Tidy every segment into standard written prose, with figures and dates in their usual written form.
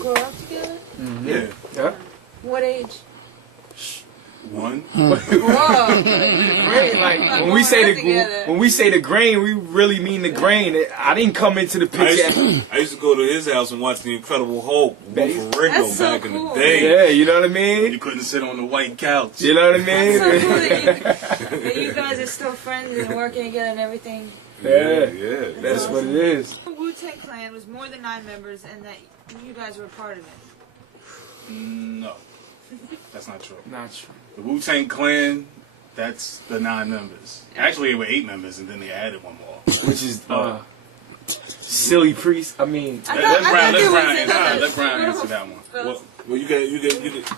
Grow up together? Mm-hmm. Yeah. What age? 1. Whoa. Grain, like when we say the grain, we really mean the grain. I didn't come into the picture. I used to go to his house and watch The Incredible Hulk with Ringo back in the day. Yeah, you know what I mean? You couldn't sit on the white couch. You know what I mean? That's so cool that you guys are still friends and working together and everything. Yeah. That's what it is. The Wu-Tang Clan was more than 9 members and that you guys were a part of it. No. That's not true. Not true. The Wu-Tang Clan, that's the 9 members. Actually, it were 8 members, and then they added 1 more. Which is silly priest. I mean, let Brian answer that one. Well, you get.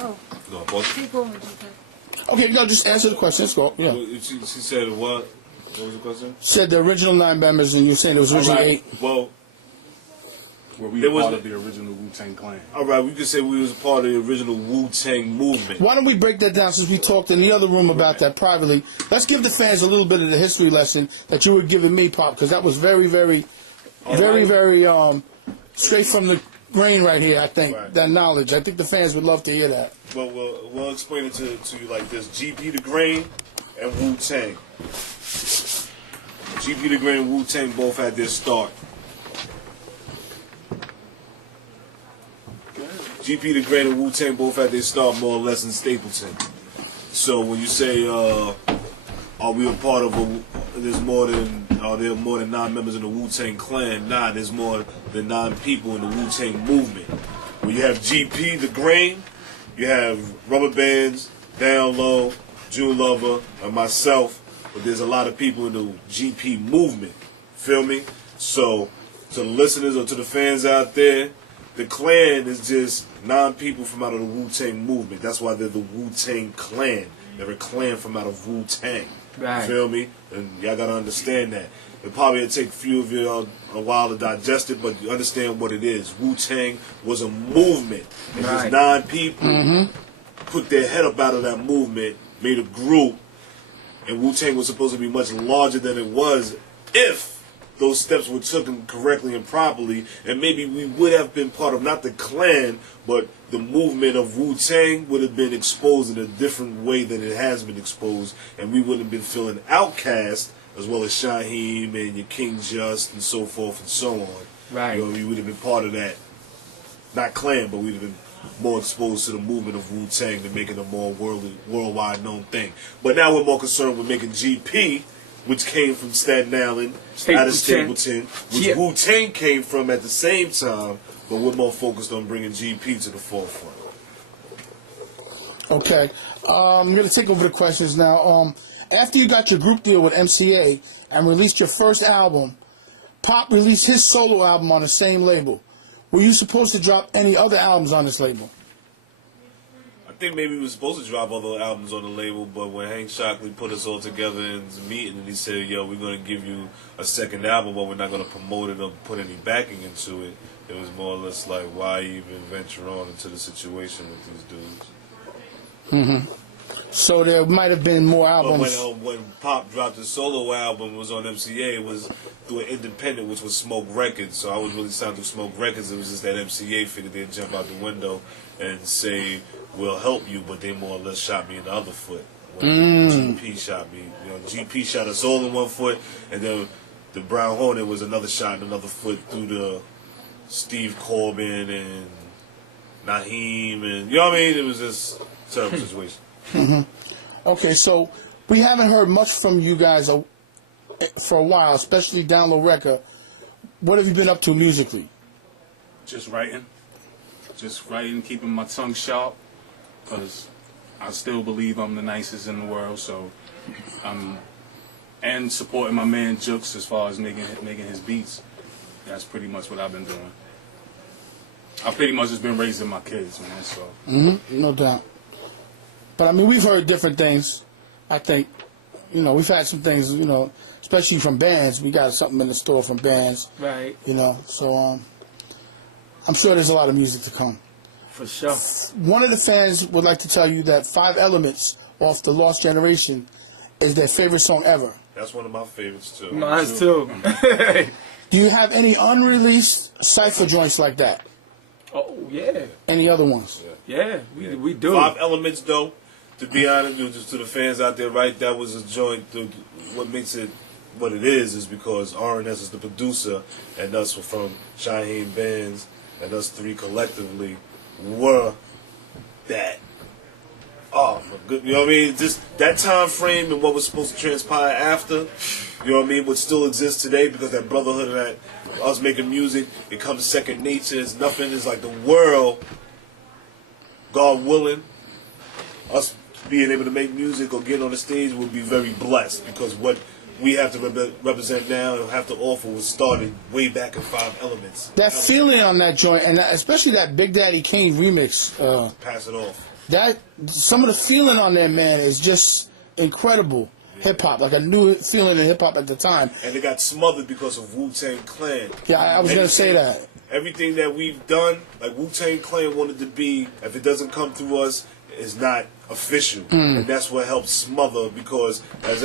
Oh. Go on, boss. Keep going, Okay, no, just answer the question. Let's go. Yeah. She said what? What was the question? Said the original 9 members, and you're saying it was originally 8. Well, were we part of the original Wu-Tang Clan? All right, we could say we was a part of the original Wu-Tang movement. Why don't we break that down since we talked in the other room about that privately? Let's give the fans a little bit of the history lesson that you were giving me, Pop, because that was very straight from the brain right here, I think, that knowledge. I think the fans would love to hear that. Well, we'll explain it to you like this. GP the Grain and Wu-Tang. GP the Grain and Wu-Tang both had their start. GP the Grain and Wu-Tang both had their start more or less in Stapleton. So when you say, are we a part of are there more than 9 members in the Wu-Tang Clan? Nah, there's more than 9 people in the Wu-Tang movement. When you have GP the Grain, you have Rubber Bands, Down Low, June Lover, and myself. But there's a lot of people in the GP movement. Feel me? So to the listeners or to the fans out there, the Clan is just 9 people from out of the Wu-Tang movement. That's why they're the Wu-Tang Clan. They're a clan from out of Wu-Tang. Right. Feel me? And y'all gotta understand that. It probably will take a few of you a while to digest it, but you understand what it is. Wu-Tang was a movement. And just 9 people put their head up out of that movement, made a group, and Wu-Tang was supposed to be much larger than it was if those steps were taken correctly and properly, and maybe we would have been part of not the clan, but the movement of Wu-Tang would have been exposed in a different way than it has been exposed, and we wouldn't have been feeling outcast, as well as Shaheem and your King Just and so forth and so on. Right. You know, we would have been part of that, not clan, but we'd have been more exposed to the movement of Wu-Tang to make it a more worldwide known thing. But now we're more concerned with making GP, which came from Staten Island, out of Stapleton, which Wu-Tang came from at the same time, but we're more focused on bringing GP to the forefront. Okay. I'm going to take over the questions now. After you got your group deal with MCA and released your first album, Pop released his solo album on the same label. Were you supposed to drop any other albums on this label? I think maybe we were supposed to drop other albums on the label, but when Hank Shockley put us all together in the meeting and he said, yo, we're going to give you a second album, but we're not going to promote it or put any backing into it, it was more or less like, why even venture on into the situation with these dudes? So there might have been more albums. But when Pop dropped his solo album, was on MCA, it was through an independent, which was Smoke Records. So I was really signed through Smoke Records. It was just that MCA figured they'd jump out the window and say, we'll help you, but they more or less shot me in the other foot. When GP shot me. You know, GP shot us all in one foot, and then the Brown Hornet was another shot in another foot through the Steve Corbin and Naheem, and you know what I mean? It was just a terrible situation. Okay, so we haven't heard much from you guys for a while, especially Down Low Record. What have you been up to musically? Just writing, keeping my tongue sharp, because I still believe I'm the nicest in the world. So, and supporting my man Jux as far as making his beats. That's pretty much what I've been doing. I've pretty much just been raising my kids, man. So. No doubt. But I mean, we've heard different things. I think, you know, we've had some things, you know, especially from bands. We got something in the store from bands. Right. You know, so I'm sure there's a lot of music to come. For sure. One of the fans would like to tell you that 5 Elements off the Lost Generation is their favorite song ever. That's one of my favorites, too. Mine too. Do you have any unreleased cypher joints like that? Oh yeah, Any other ones? yeah, we do. 5 Elements, though, to be honest, just to the fans out there, right, that was a joint. What makes it what it is because RNS is the producer, and us from Shaheem Bands, and us three collectively were that. Oh, my good, you know what I mean? Just that time frame and what was supposed to transpire after, you know what I mean, would still exist today because that brotherhood and that us making music, it comes second nature. It's nothing. It's like the world, God willing, us being able to make music or get on the stage would be very blessed because what we have to represent now and have to offer was started way back in 5 Elements. That feeling on that joint, and especially that Big Daddy Kane remix. Pass it off. That some of the feeling on there, man, is just incredible. Hip hop, like a new feeling in hip hop at the time. And it got smothered because of Wu-Tang Clan. Yeah, I was gonna say that. Everything that we've done, like Wu-Tang Clan wanted to be, if it doesn't come through us, is not official. And that's what helped smother because like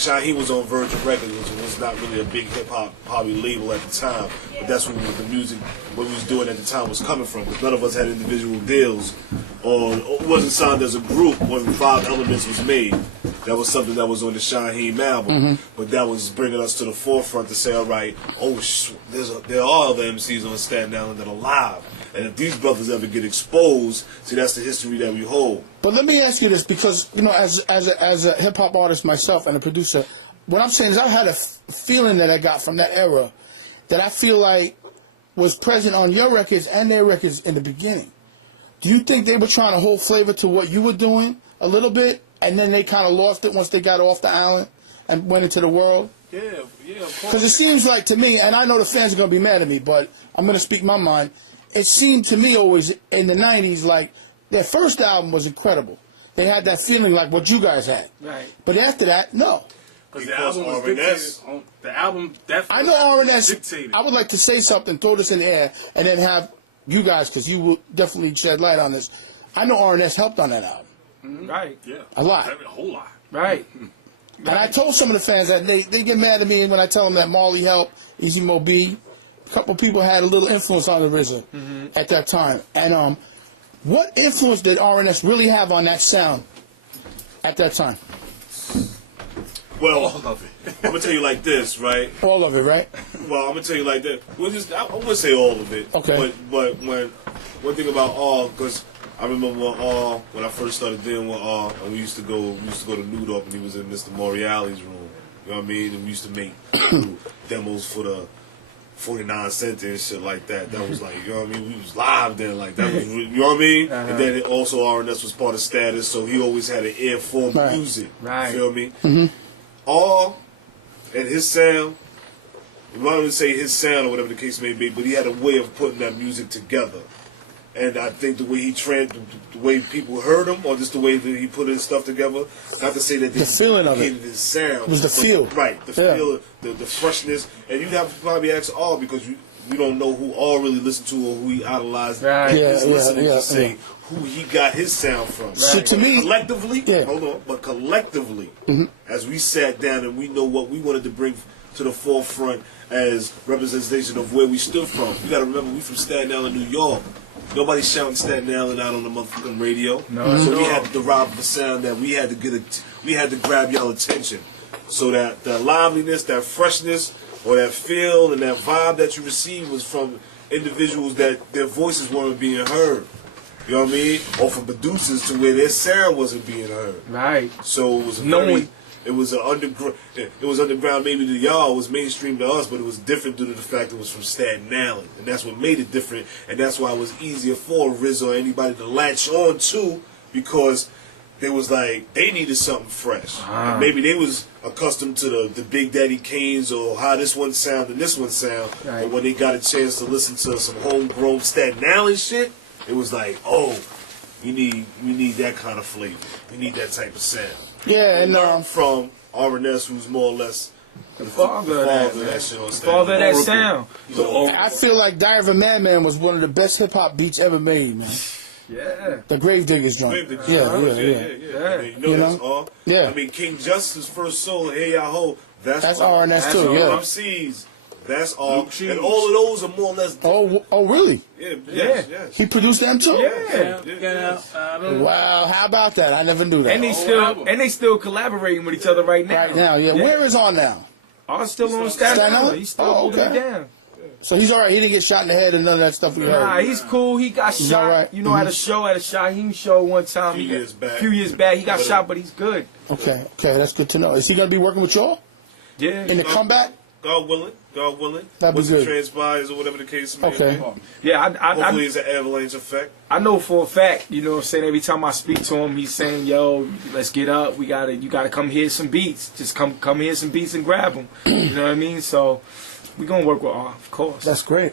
Shaheem was on Virgin Records, which was not really a big hip hop probably label at the time. But that's where the music, what we was doing at the time was coming from. Because none of us had individual deals or wasn't signed as a group when 5 Elements was made. That was something that was on the Shaheem album. But that was bringing us to the forefront to say, all right, there are other MCs on Staten Island that are live. And if these brothers ever get exposed, see, that's the history that we hold. But let me ask you this, because you know, as a hip hop artist myself and a producer, what I'm saying is I had a feeling that I got from that era that I feel like was present on your records and their records in the beginning. Do you think they were trying to hold flavor to what you were doing a little bit, and then they kind of lost it once they got off the island and went into the world? Yeah, of course. Because it seems like to me, and I know the fans are going to be mad at me, but I'm going to speak my mind. It seemed to me always in the 90s like their first album was incredible. They had that feeling like what you guys had. Right. But after that, no. Because the album was dictated. The album definitely I know RNS. dictated. I would like to say something, throw this in the air, and then have you guys, because you will definitely shed light on this. I know RNS helped on that album. Right. Yeah. A lot. A whole lot. Right. And I told some of the fans that they get mad at me when I tell them that Marley helped, Easy Mo B. A couple people had a little influence on the RZA at that time. And what influence did RNS really have on that sound at that time? Well, All of it. I'm going to tell you like this, right? All of it, right? Well, I'm going to tell you like that. I wouldn't say all of it. Okay. But one thing about all, because I remember when I first started dealing with all, and we used to go to New York, and he was in Mr. Moriarty's room. You know what I mean? And we used to make demos for the 49 cent and shit like that. That was like, you know what I mean? We was live then, like that was, you know what I mean? And then also RNS was part of Status, so he always had an ear for music. Right. You feel me? All and his sound, I'm not going to say his sound or whatever the case may be, but he had a way of putting that music together. And I think the way the way people heard him, or just the way that he put his stuff together, not to say that The feeling of it. his sound. It was the feel. Right, the feel, the freshness. And you have to probably ask all because we don't know who all really listened to or who he idolized. Right. He's listening to say who he got his sound from. So to me, Collectively, hold on, but collectively, as we sat down and we know what we wanted to bring to the forefront as representation of where we stood from. You got to remember, we from Staten Island, New York. Nobody's shouting Staten Island out on the motherfucking radio. No, so we had to derive the sound that we had to we had to grab y'all attention. So that liveliness, that freshness, or that feel and that vibe that you received was from individuals that their voices weren't being heard. You know what I mean? Or from producers to where their sound wasn't being heard. Right. So it was it was an underground. It was underground maybe to y'all. It was mainstream to us, but it was different due to the fact it was from Staten Island, and that's what made it different. And that's why it was easier for RZA or anybody to latch on to because they was like they needed something fresh. And maybe they was accustomed to the Big Daddy Kanes or how this one sound and this one sound. Right. But when they got a chance to listen to some homegrown Staten Island shit, it was like, oh, we need that kind of flavor. We need that type of sound. yeah, and Learn from RNS, who's more or less The father of that shit on The Staten father of that Island. sound. I feel like Diary of a Madman was one of the best hip hop beats ever made, man. Yeah. The Gravediggers joint. Yeah. Yeah. I mean, you know that's all. Yeah. I mean, King Justice's first solo, Hey Ya Ho, that's That's RNS too, all yeah. MCs. That's all. Blue Cheese. And all of those are more or less. Oh, really? Yeah, Yeah. yes. He produced them too? Yeah. Wow, how about that? I never knew that. And they still collaborating with each other right now. Right now, yeah. Where is On now? Ours still on Staten Island. He's still holding it down. So he's all right. He didn't get shot in the head and none of that stuff. Nah, he's cool. He got He's shot. all right. You know, at a Shaheem show one time. Few years back. He got shot, but he's good. Okay, that's good to know. Is he going to be working with y'all Yeah. in the comeback? God willing. That'd be Once good. it transpires or whatever the case may Okay. be. Yeah, Hopefully it's an avalanche effect. I know for a fact, you know what I'm saying, every time I speak to him, he's saying, yo, let's get up. You gotta come hear some beats. Just come hear some beats and grab them. You know what I mean? So we gonna work with R, of course. That's great.